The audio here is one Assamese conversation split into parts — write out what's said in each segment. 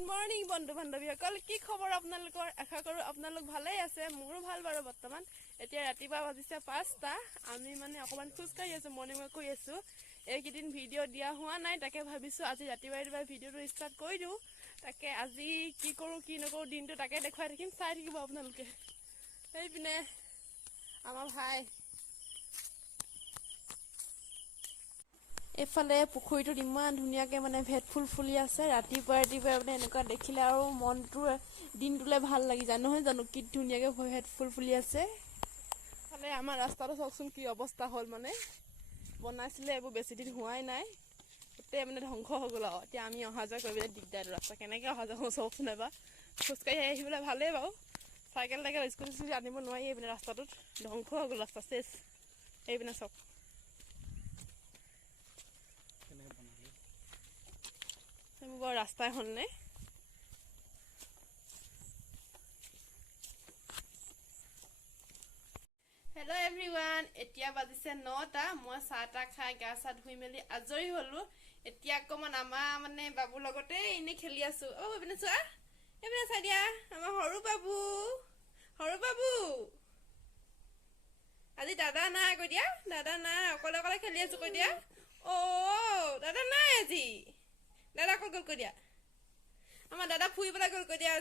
গুড মৰ্নিং বন্ধু বান্ধৱীসকল, কি খবৰ আপোনালোকৰ? আশা কৰোঁ আপোনালোক ভালেই আছে। মোৰো ভাল বাৰু বৰ্তমান। এতিয়া ৰাতিপুৱা বাজিছে 5টা। আমি অকণমান খোজকাঢ়ি আছোঁ, মৰ্ণিং ৱাক কৰি আছোঁ। এইকেইদিন ভিডিঅ' দিয়া হোৱা নাই, তাকে ভাবিছোঁ আজি ৰাতিপুৱাই ভিডিঅ'টো ষ্টাৰ্ট কৰি দিওঁ। তাকে আজি কি কৰোঁ কি নকৰোঁ দিনটো তাকে দেখুৱাই থাকিম, চাই থাকিব আপোনালোকে। সেইপিনে আমাৰ ভাই এইফালে পুখুৰীটোত ইমান ধুনীয়াকৈ ভেট ফুল ফুলি আছে। ৰাতিপুৱাই এনেকুৱা দেখিলে আৰু মনটো দিনটোলৈ ভাল লাগি যায়, নহয় জানো? কি ধুনীয়াকৈ ভেট ফুল ফুলি আছে। ফালে আমাৰ ৰাস্তাটো চাওকচোন কি অৱস্থা হ'ল। বনাইছিলে, এইবোৰ বেছি দিন হোৱাই নাই, গোটেই ধ্বংস হৈ গ'ল আৰু। এতিয়া আমি অহা যোৱা কৰিবলৈ দিগদাৰ। ৰাস্তা কেনেকৈ অহা যোৱা কৰোঁ চাওকচোন এবাৰ। খোজকাঢ়ি আহিবলৈ ভালেই বাৰু, চাইকেল স্কুটি আনিব নোৱাৰি। এইপিনে ৰাস্তাটোত ধ্বংস হৈ গ'ল, ৰাস্তা চেচ। এইপিনে চাওক, সেইবোৰ বাৰু ৰাস্তাই হ'লনে? হেল্ল' এভৰিৱান, এতিয়া বাজিছে 9টা। মই চাহ তাহ খাই গা চা ধুই মেলি আজৰি হ'লোঁ। এতিয়া অকণমান আমাৰ বাবুৰ লগতে এনেই খেলি আছোঁ। এইপিনে চোৱা, এইপিনে চাই দিয়া, আমাৰ সৰু বাবু আজি দাদা নাই, কৈ দিয়া দাদা নাই, অকলে অকলে খেলি আছোঁ, কৈ দিয়া। দাদা নাই আজি, দাদা ক'ত গ'ল কৈ দিয়া। আমাৰ দাদা ফুৰিবলৈ গ'ল কৈ দিয়া।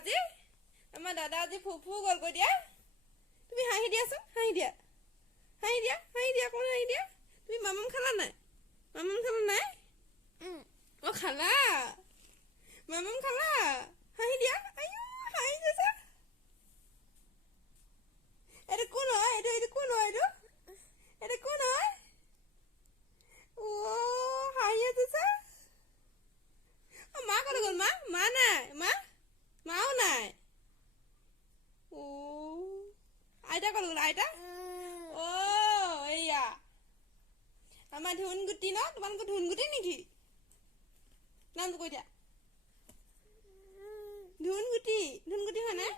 আমাৰ দাদা আজি ফুফু গ'ল কৈ দিয়া। তুমি হাঁহি দিয়াচোন, হাঁহি দিয়া অকণমান হাঁহি দিয়া। তুমি মামাম খালা নাই? খালা, মামাম খালা, হাঁহি দিয়া। হাঁহি দিছা। এইটো কোন হয়? এইটো কোন হয়? এইটো কোন হয়? হাঁহি আছে। মা ক'ত গ'ল? মা নাই, মাও নাই। আইতা ক'ত গ'ল? আইতা এইয়া আমাৰ ধুনগুটি ন? তোমালোকৰ ধুনগুটি নেকি? নামটো কৈ দিয়া। ধুনগুটি হয় নাই?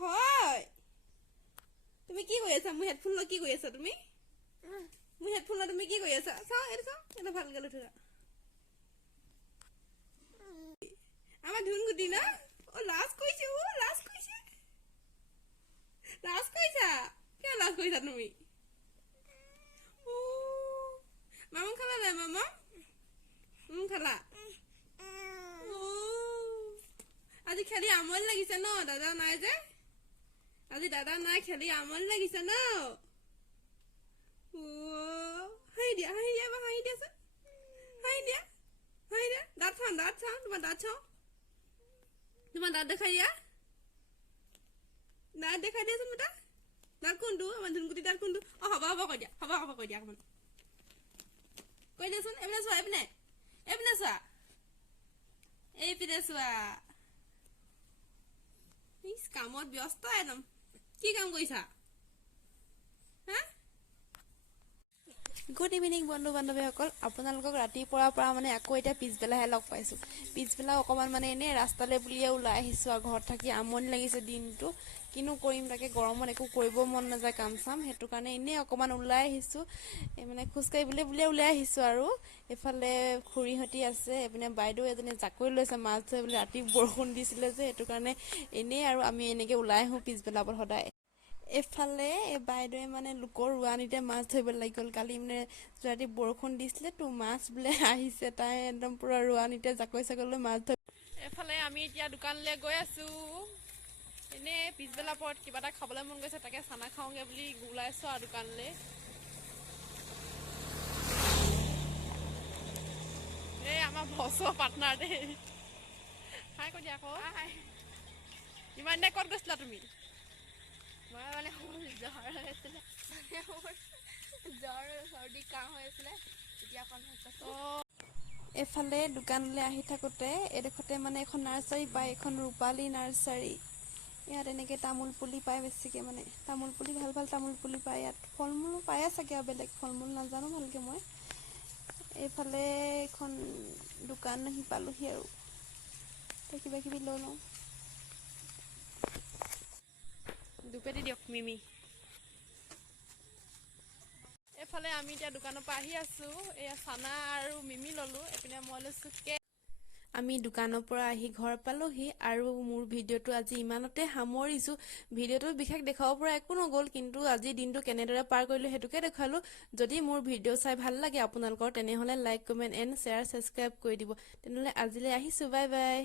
হয়। তুমি কি কৰি আছা? মোৰ হেডফোন লৈ কি কৰি আছা তুমি? মোৰ হেডফোন লৈ তুমি কি কৰি আছা? এইটো ভালকৈ লৈ থোৱা। আমাৰ ধুনগুটি ন? লাজ কৰিছা। কিয় লাজ কৰিছা তুমি? মামা খালা নাই? মামা খালা? আজি খেলি আমনি লাগিছে ন? দাদা নাই যে। আজি দাদা নাই, খেলি আমনি লাগিছে ন? হাঁহি দিয়া এবাৰ, হাঁহি দিয়াচোন, হাঁহি দিয়া। দাঁত চাওঁ, তোমাৰ দাঁত দেখাই দিয়া। দাঁত দেখাই দিয়াচোন মোৰ দাঁত কোনটো? আমাৰ ধুনগুটি দাঁত কোনটো? হ'ব কৈ দিয়া, কৈ দিয়া অকণমান কৈ দিয়াচোন। এইপিনে চোৱা, এইপিনে চোৱা। কামত ব্যস্ত একদম। কি কাম কৰিছা? গুড ইভিনিং বন্ধু বান্ধৱীসকল, আপোনালোকক ৰাতিপুৱাৰ পৰা আকৌ এতিয়া পিছবেলাহে লগ পাইছোঁ। পিছবেলা অকণমান এনেই ৰাস্তালৈ বুলিয়ে ওলাই আহিছোঁ আৰু। ঘৰত থাকি আমনি লাগিছে দিনটো, কিনো কৰিম তাকে। গৰমত একো কৰিব মন নাযায় কাম চাম, সেইটো কাৰণে এনেই অকণমান ওলাই আহিছোঁ। খোজকাঢ়িবলৈ বুলিয়ে ওলাই আহিছোঁ আৰু। এইফালে খুৰীহঁতি আছে, এইপিনে বাইদেউ এজনী জাকৈ লৈছে মাছ ধৰিবলৈ। ৰাতি বৰষুণ দিছিলে যে, সেইটো কাৰণে এনেই আৰু আমি এনেকৈ ওলাই আহোঁ পিছবেলা সদায়। এইফালে এই বাইদেৱে লোকৰ ৰোৱানিতে মাছ ধৰিব লাগি গ'ল। কালি ৰাতি বৰষুণ দিছিলে তো, মাছ বোলে আহিছে। তাই একদম পূৰা ৰোৱানিতে জাকৈ লৈ মাছ ধৰি। এইফালে আমি এতিয়া দোকানলৈ গৈ আছোঁ। এনেই পিছবেলা পৰত কিবা এটা খাবলৈ মন গৈছে, তাকে চানা খাওঁগৈ বুলি ওলাইছোঁ আৰু দোকানলৈ। এই আমাৰ বছৰ পাৰ্টনাৰ দেই। হাই কৈ দিয়া আকৌ। ইমান দিনে ক'ত গৈছিলা তুমি? মই জ্বৰ হৈ আছিলে, জ্বৰ চৰ্দি কাহ হৈ আছিলে, এতিয়া এইফালে দোকানলৈ আহি থাকোঁতে এইডোখৰতে এখন নাৰ্চাৰী পায়, এখন ৰূপালী নাৰ্চাৰী। ইয়াত এনেকৈ তামোল পুলি পায় বেছিকৈ, তামোল পুলি ভাল তামোল পুলি পায় ইয়াত। ফল মূলো পায়ে চাগে, আৰু বেলেগ ফল মূল নাজানো ভালকৈ মই। এইফালে এখন দোকান আহি পালোহি আৰু, কিবা কিবি লৈ লওঁ। দুপেটি দিয়ক মিমি। এইফালে আমি এতিয়া দোকানৰ পৰা আহি আছোঁ। এয়া চানা আৰু মিমি ল'লোঁ। এইপিনে মই লৈছোঁ কেক। আমি দোকানৰ পৰা আহি ঘৰ পালোহি আৰু মোৰ ভিডিঅ'টো আজি ইমানতে সামৰিছোঁ। ভিডিঅ'টো বিশেষ দেখাব পৰা একো নগ'ল, কিন্তু আজি দিনটো কেনেদৰে পাৰ কৰিলোঁ সেইটোকে দেখালোঁ। যদি মোৰ ভিডিঅ' চাই ভাল লাগে আপোনালোকৰ, তেনেহ'লে like, comment and share, subscribe কৰি দিব। তেনেহ'লে আজিলৈ আহিছোঁ, বাই বাই।